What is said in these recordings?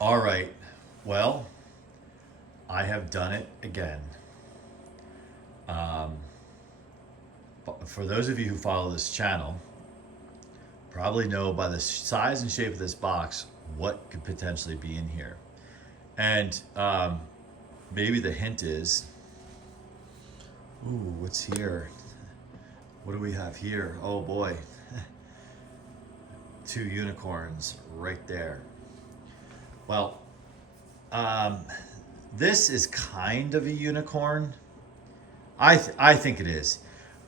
All right. Well, I have done it again. Um, for those of you who follow this channel, probably know by the size and shape of this box what could potentially be in here. And maybe the hint is, ooh, what's here? What do we have here? Oh boy. Two unicorns right there. Well, this is kind of a unicorn. I think it is.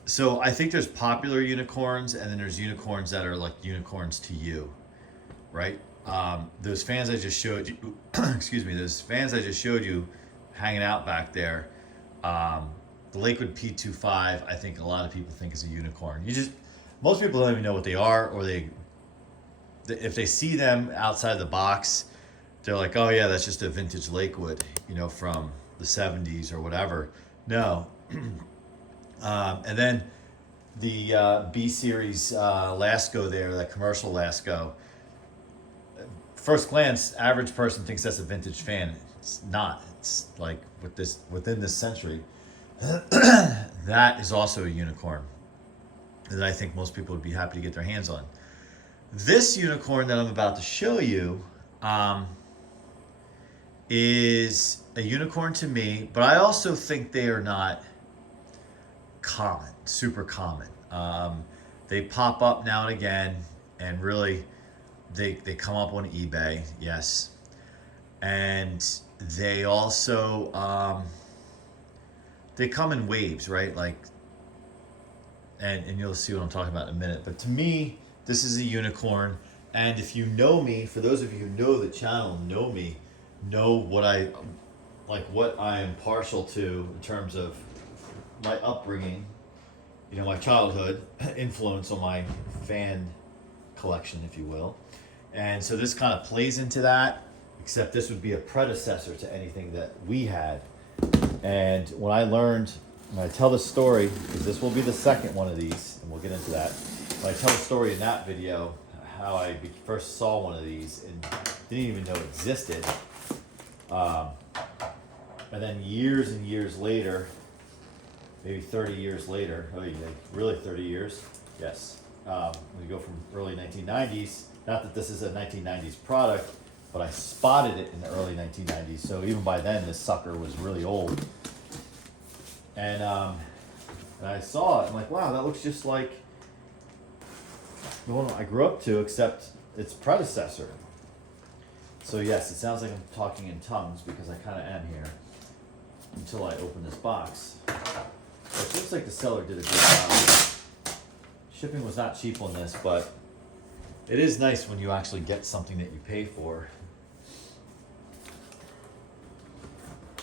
So I think there's popular unicorns, and then there's unicorns that are like unicorns to you, right? Those fans I just showed you, excuse me, those fans I just showed you hanging out back there, the Lakewood P25, I think a lot of people think is a unicorn. Most people don't even know what they are, or if they see them outside the box, they're like, oh yeah, that's just a vintage Lakewood, from the 70s or whatever. No. And then the B series Lasko there, that commercial Lasko. First glance, average person thinks that's a vintage fan. It's not. It's like within this century, that is also a unicorn that I think most people would be happy to get their hands on. This unicorn that I'm about to show you is a unicorn to me, but I also think they are not common, super common. They pop up now and again, and really they come up on eBay, yes. And they also they come in waves, right? Like, and you'll see what I'm talking about in a minute. But to me, this is a unicorn. And if you know me, for those of you who know the channel, know what I am partial to in terms of my upbringing, my childhood influence on my fan collection, if you will. And so this kind of plays into that, except this would be a predecessor to anything that we had. And when I tell the story, because this will be the second one of these, and we'll get into that. When I tell the story in that video, how I first saw one of these and didn't even know it existed. And then years and years later, maybe 30 years later, really 30 years? Yes. We go from early 1990s, not that this is a 1990s product, but I spotted it in the early 1990s. So even by then, this sucker was really old. And I saw it, I'm like, wow, that looks just like the one I grew up to, except its predecessor. So yes, it sounds like I'm talking in tongues because I kind of am here until I open this box. It looks like the seller did a good job. Shipping was not cheap on this, but it is nice when you actually get something that you pay for.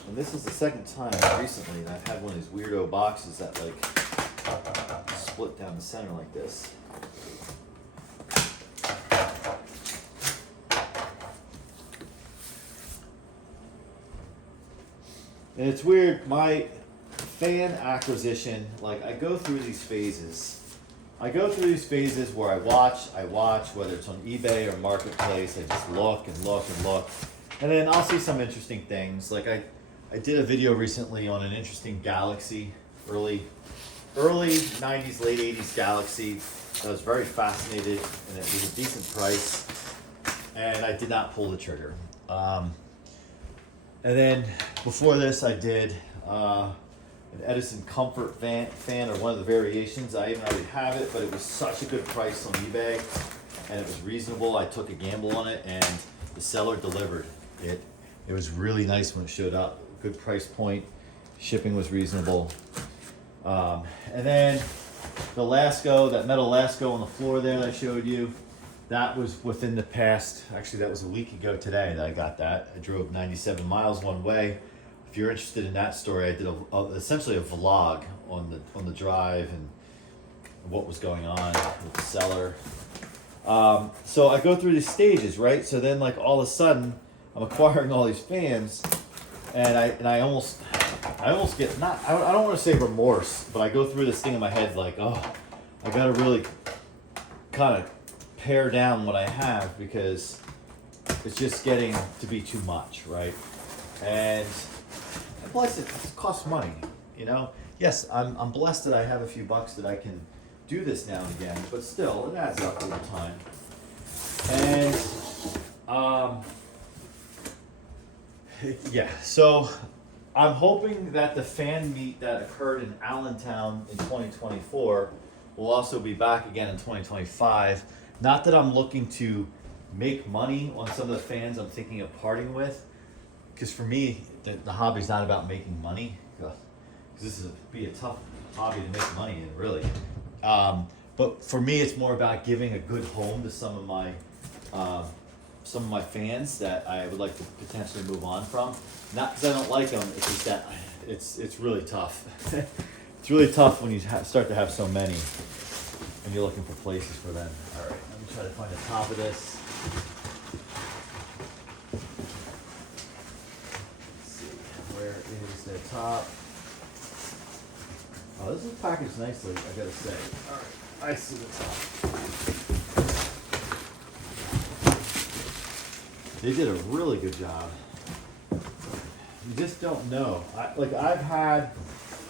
And this is the second time recently that I've had one of these weirdo boxes that split down the center like this. And it's weird, my fan acquisition, I go through these phases. I go through these phases where I watch, whether it's on eBay or Marketplace, I just look and look and look. And then I'll see some interesting things. I did a video recently on an interesting Galaxy, early 90s, late 80s Galaxy. I was very fascinated, and it was a decent price. And I did not pull the trigger. And then before this, I did an Edison Comfort fan, or one of the variations. I even already have it, but it was such a good price on eBay, and it was reasonable. I took a gamble on it, and the seller delivered it. It was really nice when it showed up. Good price point. Shipping was reasonable. And then the Lasko, that metal Lasko on the floor there that I showed you, that was within the past, actually that was a week ago today that I got that. I drove 97 miles one way. If you're interested in that story, I did essentially a vlog on the drive and what was going on with the seller. So I go through these stages, right? So then all of a sudden, I'm acquiring all these fans, and I almost get, I don't want to say remorse, but I go through this thing in my head oh, I gotta really kind of pare down what I have, because it's just getting to be too much, right? And plus it costs money, you know? Yes, I'm blessed that I have a few bucks that I can do this now and again, but still, it adds up over time. And, yeah, so I'm hoping that the fan meet that occurred in Allentown in 2024 will also be back again in 2025. Not that I'm looking to make money on some of the fans I'm thinking of parting with, because for me, the hobby's not about making money, because this is be a tough hobby to make money in, really. But for me, it's more about giving a good home to some of my fans that I would like to potentially move on from. Not because I don't like them, it's just that it's really tough. It's really tough when you start to have so many and you're looking for places for them. All right, let me try to find the top of this. Let's see, where is the top? Oh, this is packaged nicely, I gotta say. All right, I see the top. They did a really good job. You just don't know. I've had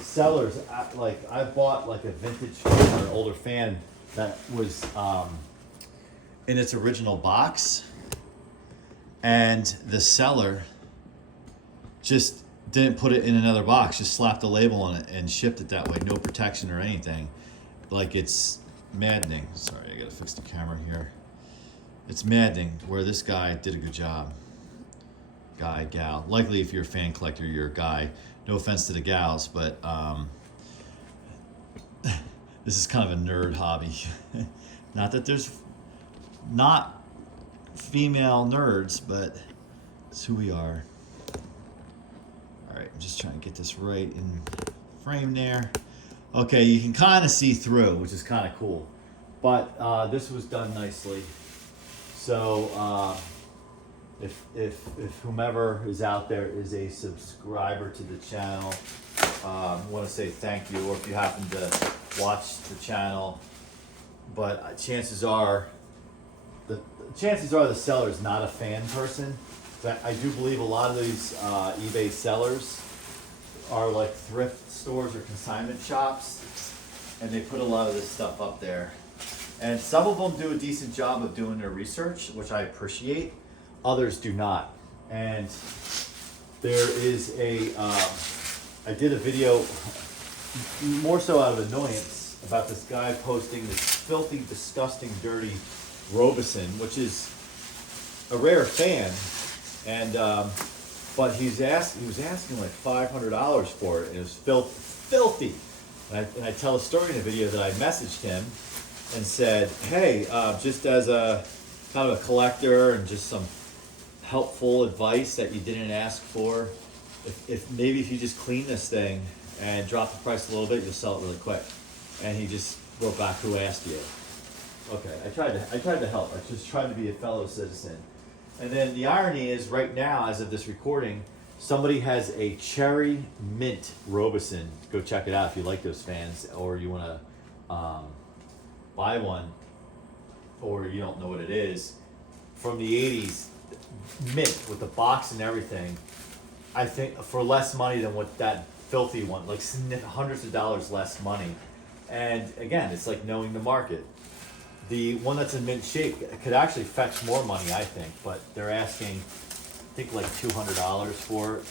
sellers, I bought like a vintage fan or an older fan that was in its original box, and the seller just didn't put it in another box, just slapped a label on it and shipped it that way, no protection or anything. Like, it's maddening. Sorry, I gotta fix the camera here. It's maddening where this guy did a good job. Guy, gal. Likely if you're a fan collector, you're a guy. No offense to the gals, but this is kind of a nerd hobby. Not that there's not female nerds, but it's who we are. All right, I'm just trying to get this right in frame there. Okay, you can kind of see through, which is kind of cool. But this was done nicely. So if whomever is out there is a subscriber to the channel, I want to say thank you, or if you happen to watch the channel. But chances are the seller is not a fan person. But I do believe a lot of these eBay sellers are like thrift stores or consignment shops, and they put a lot of this stuff up there. And some of them do a decent job of doing their research, which I appreciate. Others do not. And there is I did a video more so out of annoyance about this guy posting this filthy, disgusting, dirty Robeson, which is a rare fan. And but he was asking like $500 for it, and it was filthy. And I tell a story in a video that I messaged him and said, hey, just as a kind of a collector and just some helpful advice that you didn't ask for, if maybe if you just clean this thing and drop the price a little bit, you'll sell it really quick. And he just wrote back, who asked you? Okay, I tried to help. I just tried to be a fellow citizen. And then the irony is, right now, as of this recording, somebody has a cherry mint Robeson. Go check it out if you like those fans, or you want to buy one, or you don't know what it is, from the 80s, mint with the box and everything. I think for less money than what that filthy one, like hundreds of dollars less money. And again, it's like knowing the market. The one that's in mint shape could actually fetch more money, I think, but they're asking, I think, like $200 for it.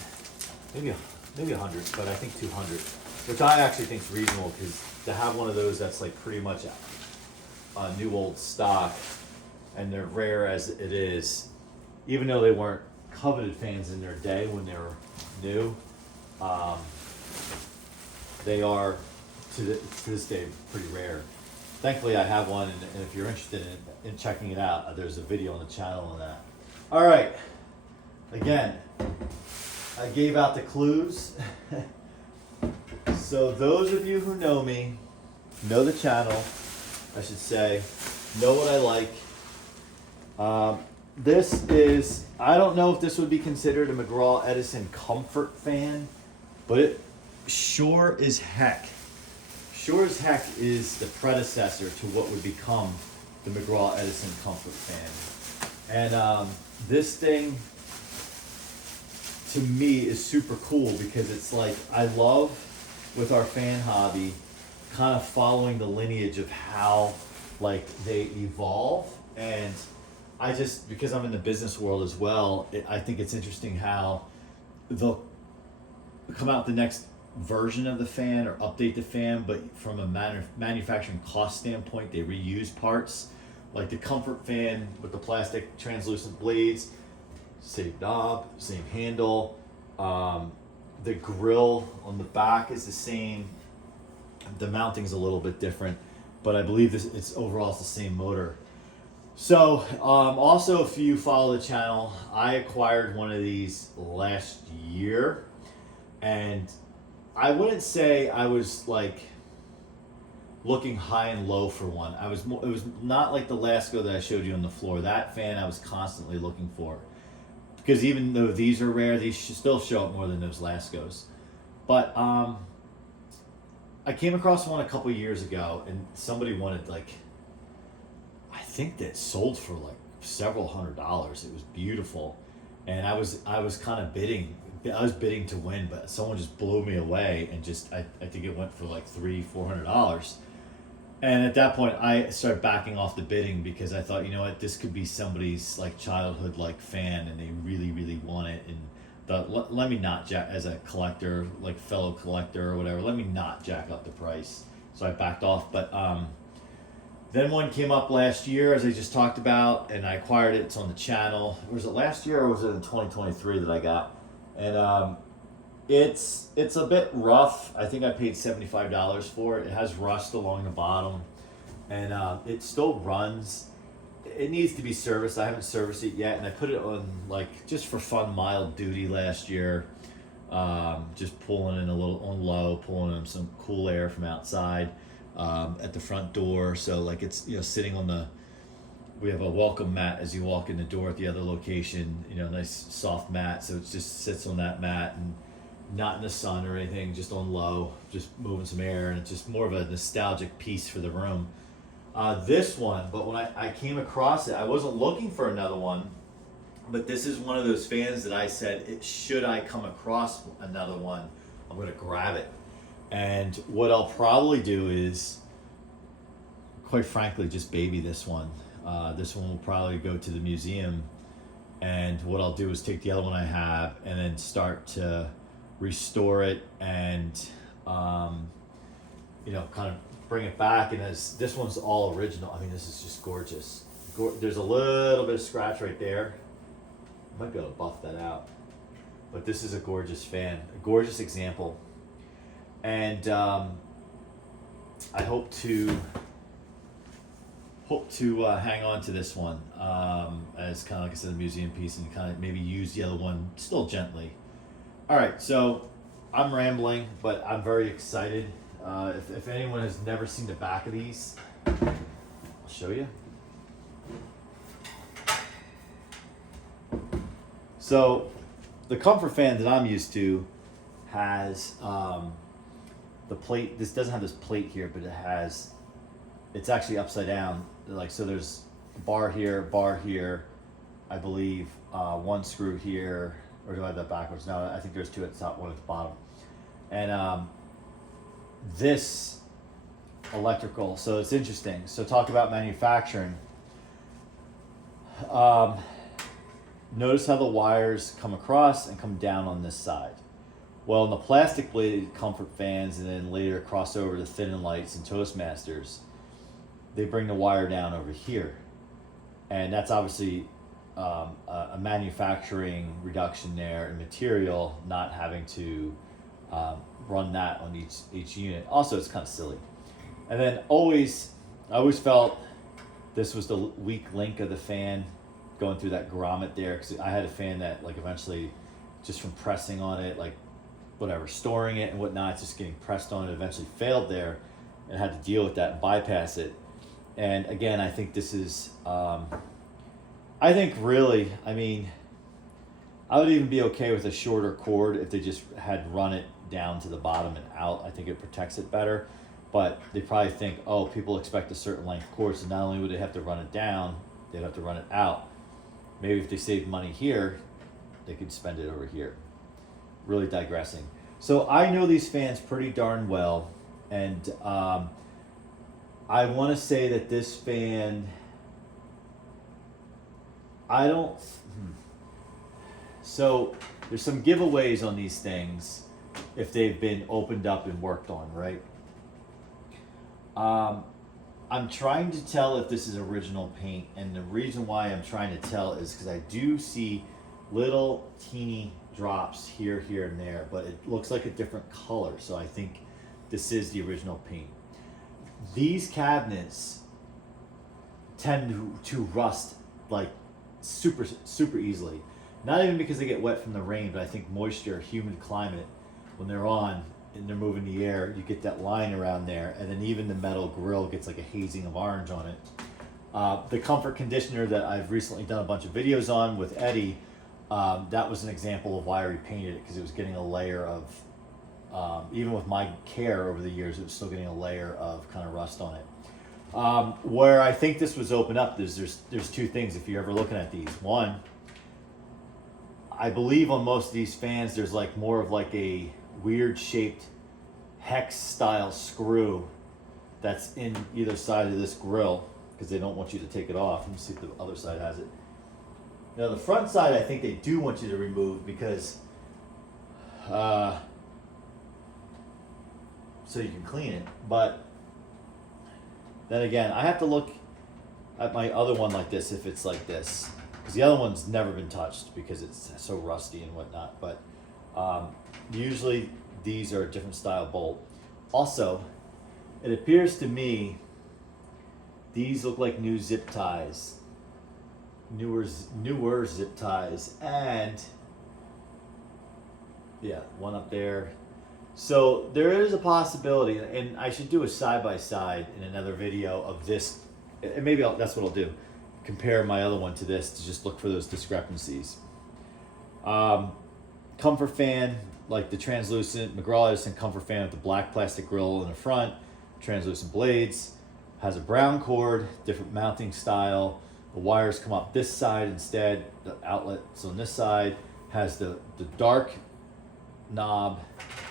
Maybe 100, but I think 200, which I actually think is reasonable, because to have one of those that's like pretty much a new old stock, and they're rare as it is, even though they weren't coveted fans in their day when they were new, they are to this day pretty rare. Thankfully, I have one, and if you're interested in checking it out, there's a video on the channel on that. All right, again, I gave out the clues. So those of you who know me, know the channel, I should say, know what I like. This is, I don't know if this would be considered a McGraw-Edison Comfort fan, but it sure as heck is the predecessor to what would become the McGraw-Edison Comfort fan. And this thing, to me, is super cool because it's like, I love with our fan hobby, kind of following the lineage of how like they evolve. And I just, because I'm in the business world as well, I think it's interesting how they'll come out the next version of the fan or update the fan, but from a manufacturing cost standpoint, they reuse parts. Like the Comfort fan with the plastic translucent blades, same knob, same handle. The grill on the back is the same. The mounting's a little bit different, but I believe it's overall it's the same motor. So also, if you follow the channel, I acquired one of these last year, and I wouldn't say I was like looking high and low for one. It was not like the Lasko that I showed you on the floor. That fan I was constantly looking for, because even though these are rare, these still show up more than those Laskos. But I came across one a couple years ago, and somebody wanted, like, I think that sold for like several $100s. It was beautiful, and I was kind of bidding. I was bidding to win, but someone just blew me away, and just I think it went for like $300-400. And at that point, I started backing off the bidding because I thought, you know what, this could be somebody's like childhood like fan, and they really want it. And let me not jack, as a collector, like fellow collector or whatever, let me not jack up the price. So I backed off. But then one came up last year, as I just talked about, and I acquired it. It's on the channel. Was it last year or was it in 2023 that I got? And it's a bit rough. I think I paid $75 for it. It has rust along the bottom, and it still runs. It needs to be serviced. I haven't serviced it yet, and I put it on, like, just for fun, mild duty last year. Just pulling in a little on low, pulling in some cool air from outside at the front door. So like it's, you know, sitting on the, we have a welcome mat as you walk in the door at the other location, you know, nice soft mat. So it just sits on that mat and not in the sun or anything, just on low, just moving some air. And it's just more of a nostalgic piece for the room. This one, but when I came across it, I wasn't looking for another one, but this is one of those fans that I said, should I come across another one, I'm going to grab it. And what I'll probably do is, quite frankly, just baby this one. This one will probably go to the museum, and what I'll do is take the other one I have and then start to restore it and, you know, kind of bring it back. And as this one's all original, I mean, this is just gorgeous. There's a little bit of scratch right there. I might be able to buff that out. But this is a gorgeous fan, a gorgeous example. And I hope to hang on to this one as kind of, like I said, a museum piece, and kind of maybe use the other one still gently. All right, so I'm rambling, but I'm very excited. If anyone has never seen the back of these, I'll show you. So the Comfort fan that I'm used to has the plate. This doesn't have this plate here, but it's actually upside down. Like, so there's a bar here, I believe, one screw here, or do I have that backwards? No, I think there's two at the top, one at the bottom. And this electrical, so it's interesting. So talk about manufacturing. Notice how the wires come across and come down on this side. Well, in the plastic bladed Comfort fans, and then later cross over to Thin and Lights and Toastmasters, they bring the wire down over here. And that's obviously a manufacturing reduction there in material, not having to run that on each unit. Also, it's kind of silly. And then I always felt this was the weak link of the fan, going through that grommet there, because I had a fan that, like, eventually, just from pressing on it, like, whatever, storing it and whatnot, just getting pressed on it, eventually failed there, and had to deal with that and bypass it. And again, I think this is, I think really, I mean, I would even be okay with a shorter cord if they just had run it down to the bottom and out. I think it protects it better. But they probably think, oh, people expect a certain length cord, so not only would they have to run it down, they'd have to run it out. maybe if they save money here, they could spend it over here. Really digressing. So I know these fans pretty darn well, and I want to say that this fan, I don't. So there's some giveaways on these things if they've been opened up and worked on, right? I'm trying to tell if this is original paint, and the reason why I'm trying to tell is because I do see little teeny drops here, here, and there, but it looks like a different color, so I think this is the original paint. These cabinets tend to rust like super easily. Not even because they get wet from the rain, but I think moisture, humid climate, when they're on and they're moving the air, you get that line around there, and then even the metal grill gets like a hazing of orange on it. The comfort conditioner that I've recently done a bunch of videos on with Eddie, that was an example of why I repainted it, because it was getting a layer of, even with my care over the years, it was still getting a layer of kind of rust on it. Where I think this was open up, there's two things if you're ever looking at these. One, I believe on most of these fans, there's like more of like a weird shaped hex style screw that's in either side of this grill, because they don't want you to take it off. Let me see if the other side has it. Now the front side, I think they do want you to remove, because so you can clean it. But then again, I have to look at my other one like this, if it's like this, because the other one's never been touched because it's so rusty and whatnot. But usually these are a different style bolt. Also, it appears to me these look like new zip ties, newer zip ties, and yeah, one up there. So there is a possibility, and I should do a side-by-side in another video of this, and maybe that's what I'll do, compare my other one to this to just look for those discrepancies. Comfort fan, like the translucent McGraw-Edison Comfort fan with the black plastic grill in the front, translucent blades, has a brown cord, different mounting style. The wires come up this side instead, the outlets on this side, has the dark knob,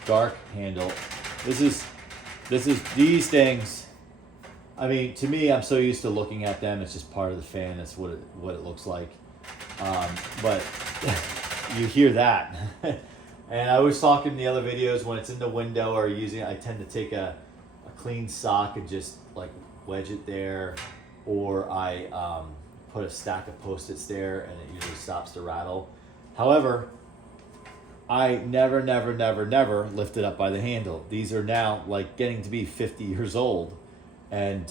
dark handle. This is these things, I mean, to me, I'm so used to looking at them, it's just part of the fan, that's what it looks like. But you hear that. And I was talking in the other videos, when it's in the window or using it, I tend to take a clean sock and just like wedge it there, or I put a stack of Post-its there, and it usually stops the rattle. However, I never lift it up by the handle. These are now like getting to be 50 years old, and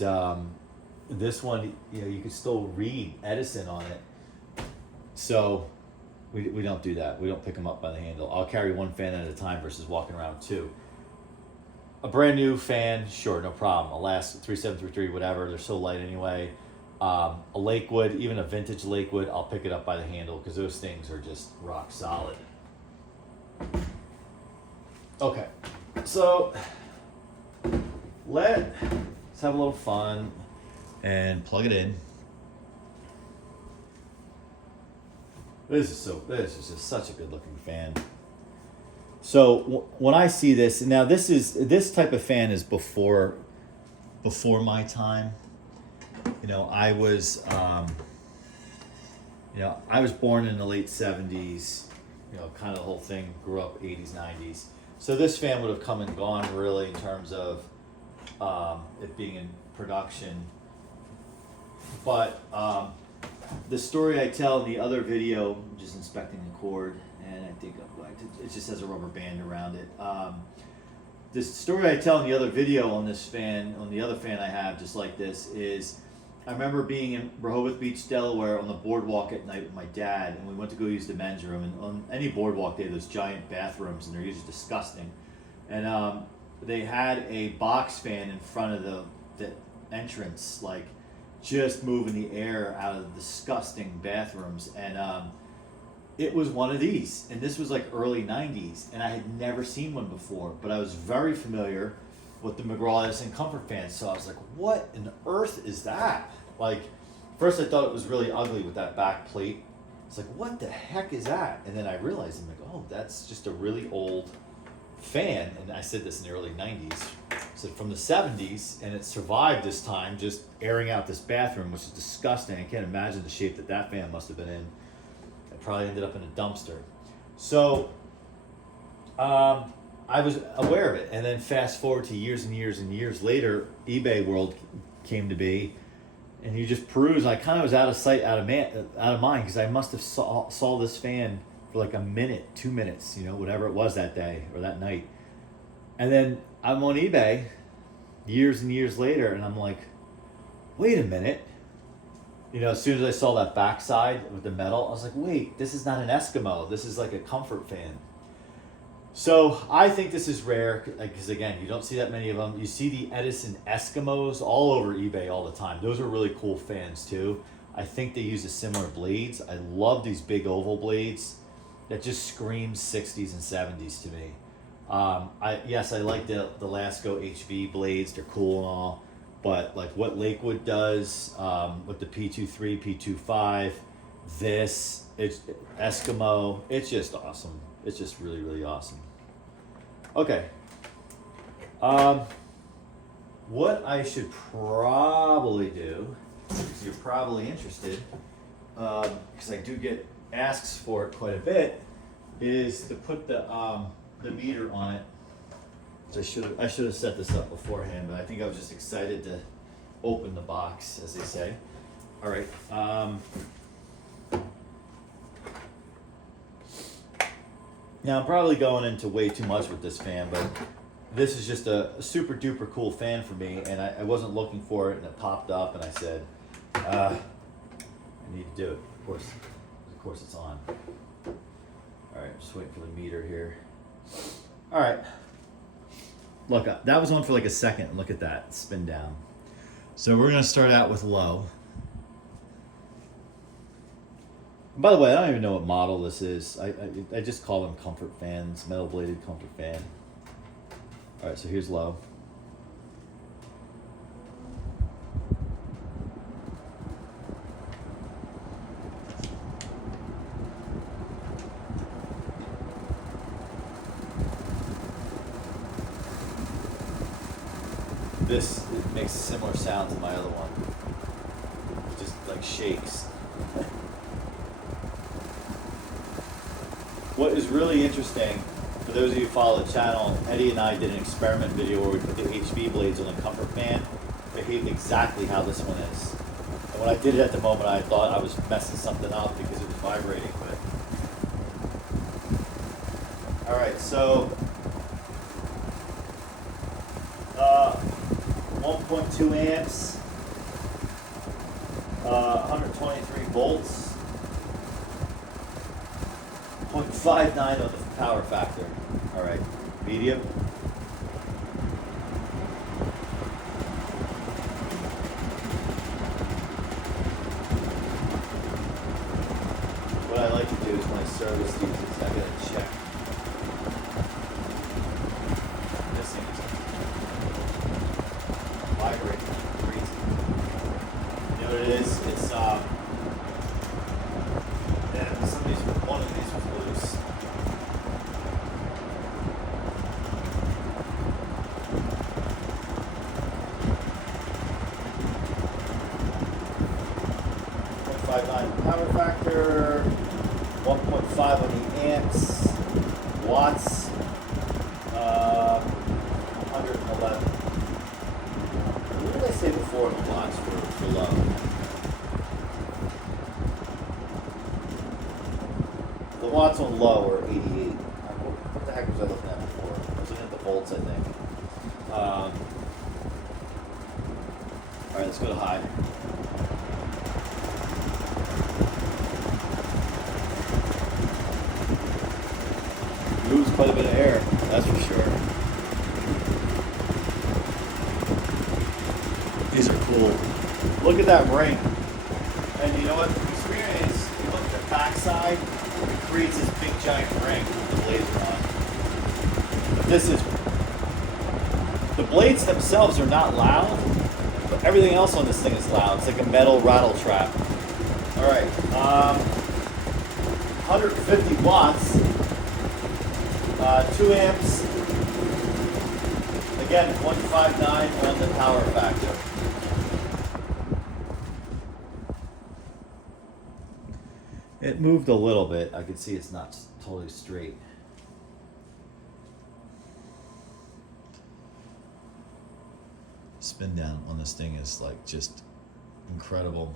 this one, you know, you can still read Edison on it. So we don't do that. We don't pick them up by the handle. I'll carry one fan at a time versus walking around with two. A brand new fan, sure, no problem. A Lasko 3733, whatever. They're so light anyway. A Lakewood, even a vintage Lakewood, I'll pick it up by the handle, because those things are just rock solid. Okay, so let's have a little fun and plug it in. This is just such a good looking fan. So when I see this, now this type of fan is before my time. You know, I was born in the late 70s. You know, kind of the whole thing, grew up 80s, 90s. So this fan would have come and gone really in terms of it being in production. But the story I tell in the other video, I'm just inspecting the cord, and I think it just has a rubber band around it. The story I tell in the other video on this fan, on the other fan I have just like this, is I remember being in Rehoboth Beach, Delaware on the boardwalk at night with my dad, and we went to go use the men's room. And on any boardwalk, they have those giant bathrooms, and they're usually disgusting. And they had a box fan in front of the entrance, like just moving the air out of the disgusting bathrooms. And it was one of these, and this was like early 90s, and I had never seen one before, but I was very familiar with the McGraw-Edison Comfort fans. So I was like, what in earth is that? Like, first I thought it was really ugly with that back plate, was like, what the heck is that? And then I realized, I'm like, oh, that's just a really old fan. And I said this in the early 90s. I said from the 70s, and it survived this time, just airing out this bathroom, which is disgusting. I can't imagine the shape that that fan must have been in. It probably ended up in a dumpster. So I was aware of it. And then fast forward to years and years and years later, eBay world came to be. And you just peruse. I kind of was out of sight, out of mind, because I must have saw this fan for like a minute, 2 minutes, you know, whatever it was that day or that night. And then I'm on eBay years and years later, and I'm like, wait a minute. You know, as soon as I saw that backside with the metal, I was like, wait, this is not an Eskimo. This is like a comfort fan. So I think this is rare because, again, you don't see that many of them. You see the Edison Eskimos all over eBay all the time. Those are really cool fans too. I think they use a similar blades. I love these big oval blades that just screams 60s and 70s to me. I like the Lasko HV blades. They're cool and all. But like what Lakewood does with the P23, P25, it's Eskimo. It's just awesome. It's just really, really awesome. Okay. What I should probably do, because you're probably interested, because I do get asks for it quite a bit, is to put the meter on it. So I should have set this up beforehand, but I think I was just excited to open the box, as they say. All right. Now I'm probably going into way too much with this fan, but this is just a super duper cool fan for me, and I wasn't looking for it, and it popped up, and I said, I need to do it. Of course it's on. All right, just waiting for the meter here. All right. Look, that was on for like a second. Look at that, spin down. So we're gonna start out with low. By the way, I don't even know what model this is. I just call them comfort fans, metal bladed comfort fan. All right, so here's low. It makes a similar sound to my other one. It just like shakes. What is really interesting, for those of you who follow the channel, Eddie and I did an experiment video where we put the HV blades on the comfort fan. It behaved exactly how this one is. And when I did it at the moment, I thought I was messing something up because it was vibrating. But all right, so 1.2 amps, 123 volts, 0.59 of the power factor. All right, medium. What I like to do is when I service these is I gotta check. This thing is vibrating crazy. You know what it is? It's one of these was loose. Power factor, 1.5 on the amps, watts, 111. What did I say before on the watts for low? The watts on low are 88. What the heck was I looking at before? I was looking at the volts, I think. All right, let's go to high. Moves quite a bit of air, that's for sure. These are cool. Look at that ring. And you know what? The experience, you look at the backside, it creates this big giant ring with the blades on. But this is, the blades themselves are not loud, but everything else on this thing is loud. It's like a metal rattle trap. All right. 150 watts, 2 amps, again 0.59 on the power factor. It moved a little bit. I can see it's not totally straight. Spin down on this thing is like just incredible.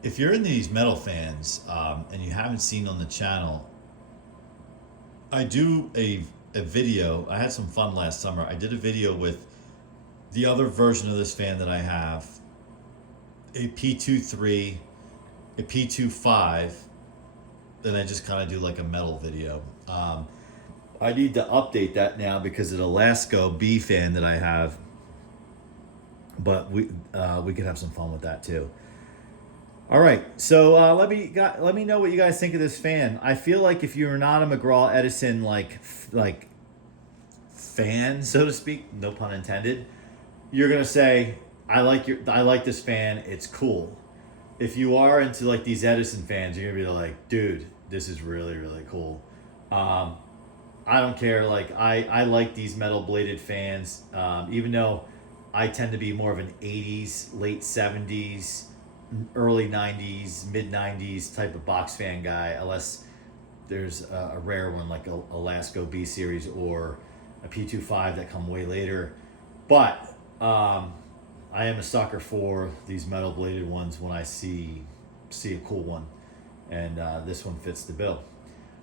If you're into these metal fans and you haven't seen on the channel, I do a video. I had some fun last summer. I did a video with the other version of this fan that I have, a P23, a P25, then I just kind of do like a metal video. I need to update that now because of the Lasko B fan that I have, but we could have some fun with that too. All right, so let me know what you guys think of this fan. I feel like if you're not a McGraw-Edison like fan, so to speak, no pun intended, you're gonna say I like this fan. It's cool. If you are into like these Edison fans, you're gonna be like, dude, this is really, really cool. I don't care. Like I like these metal bladed fans, even though I tend to be more of an 80s, late 70s, early 90s, mid 90s type of box fan guy, unless there's a rare one like a Lasko B series or a P25 that come way later. But I am a sucker for these metal bladed ones when I see a cool one, and this one fits the bill.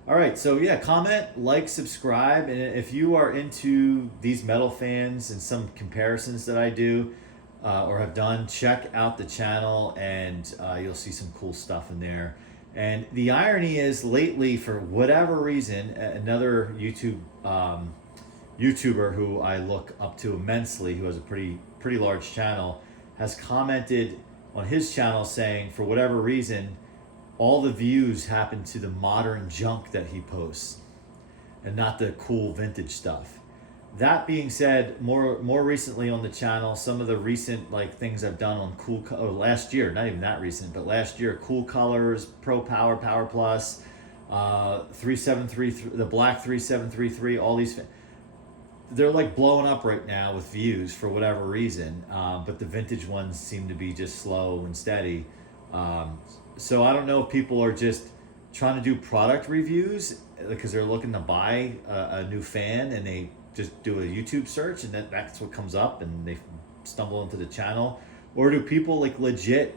All right, so yeah, comment, like, subscribe, and if you are into these metal fans and some comparisons that I do or have done, check out the channel, and you'll see some cool stuff in there. And the irony is, lately, for whatever reason, another YouTuber who I look up to immensely, who has a pretty large channel, has commented on his channel saying, for whatever reason, all the views happen to the modern junk that he posts and not the cool vintage stuff. That being said, more recently on the channel, some of the recent like things I've done on last year, not even that recent, but last year, Cool Colors, Pro Power, Power Plus, 3733, the black 3733, all these, they're like blowing up right now with views for whatever reason, but the vintage ones seem to be just slow and steady. So I don't know if people are just trying to do product reviews because they're looking to buy a new fan and they just do a YouTube search and that's what comes up and they stumble into the channel, or do people like legit,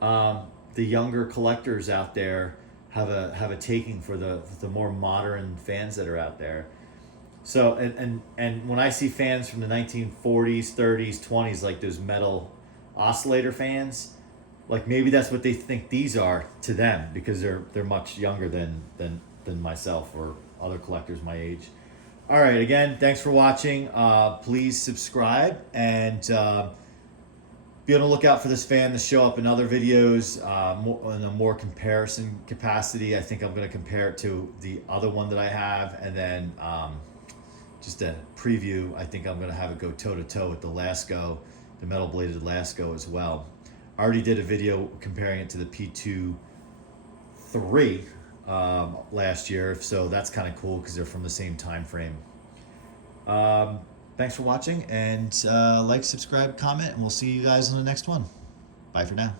the younger collectors out there have a taking for the more modern fans that are out there. So and when I see fans from the 1940s, 30s, 20s, like those metal oscillator fans, like maybe that's what they think these are to them because they're much younger than myself or other collectors my age. All right, again, thanks for watching. Please subscribe and be on the lookout for this fan to show up in other videos in a more comparison capacity. I think I'm going to compare it to the other one that I have, and then just a preview. I think I'm going to have it go toe-to-toe with the Lasko, the metal bladed Lasko as well. I already did a video comparing it to the P23 last year, so that's kind of cool because they're from the same time frame. Thanks for watching, and like, subscribe, comment, and we'll see you guys on the next one. Bye for now.